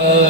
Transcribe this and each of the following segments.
Ah.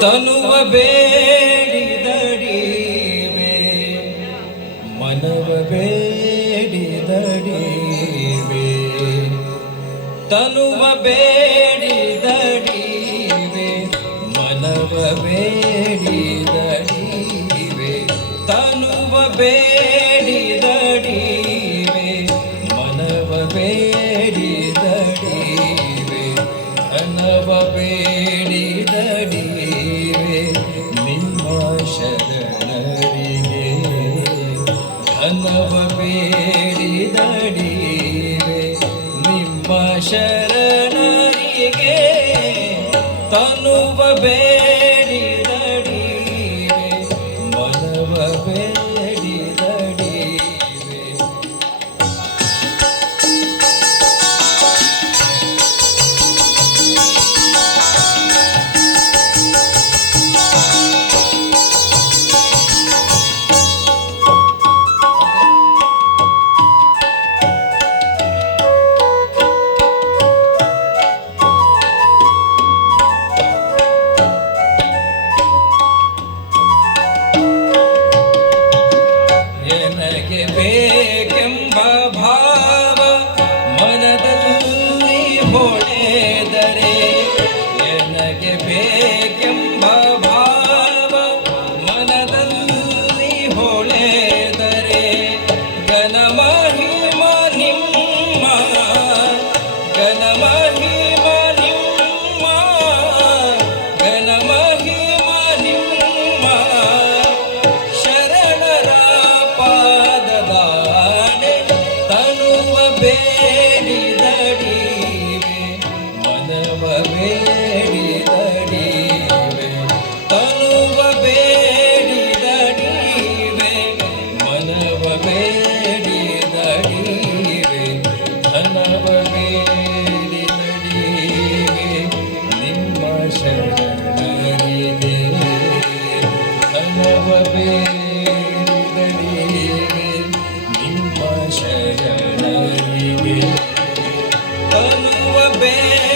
ತನುವ ಬೇಡಿದಡಿವೆ ಮನವ ಬೇಡಿದಡಿವೆ. ತನುವ ಬೇಡಿದಡಿವೆ ಮನವ ಬೇಡಿದಡಿವೆ. ತನುವ ಬೇ ಅನುಭವ पेडि ನಿಮ್ಮ ಶರ Baby.